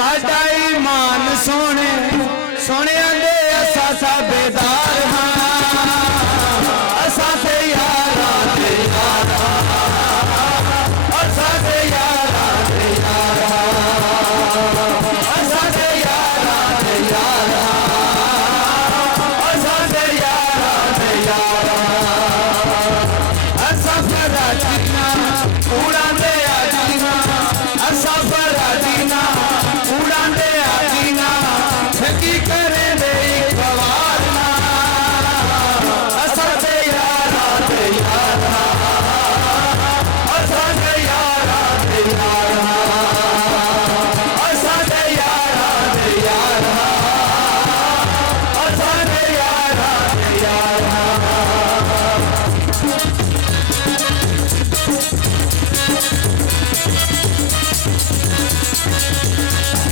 साडा ईमान सोने सोने दे असा साबेदार हाँ असा ते यारा ते यारा असा ते यारा ते यारा असा ते यारा ते यारा असा ते यारा ते यारा असा फराजीना उड़ांदे आजीना असा फराजीना उड़ांदे आजीना छकी करे दे गवारना असा ते यारा ते यारा असा ते यारा ते यारा असा ते यारा ते यारा असा ते यारा ते यारा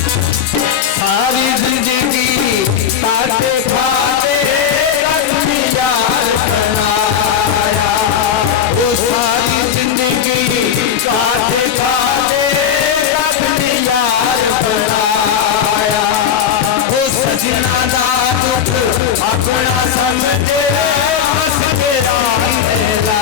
सारी जिंदगी काटे खाते रखनी यार बनाया वो सारी जिंदगी काटे खाते रखनी यार बनाया वो सजना दा दुख अपना समझे हंस के लाया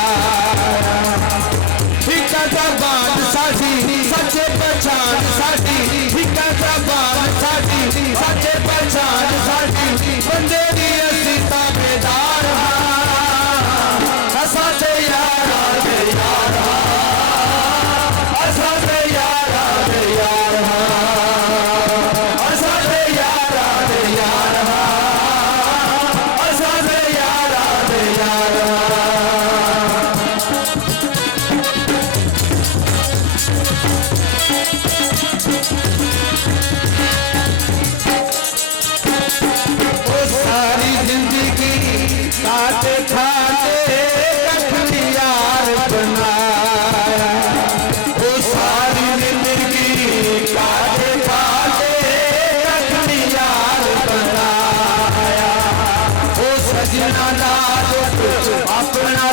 हिक्का जबान साडी सच्चे पहचान साडी हिक्का जबान साडी सच्चे पहचान साडी बंदे दी असी ताबेदार असा ते यारा ते यारा असा ते यारा ते यारा असा ते यारा ते यारा असा ते यारा ते यारा सारी जिंदगी खाते खाते रखनी यार बनाया वो सारी जिंदगी खाते खाते रखनी यार बनाया वो सजना दा दुख अपना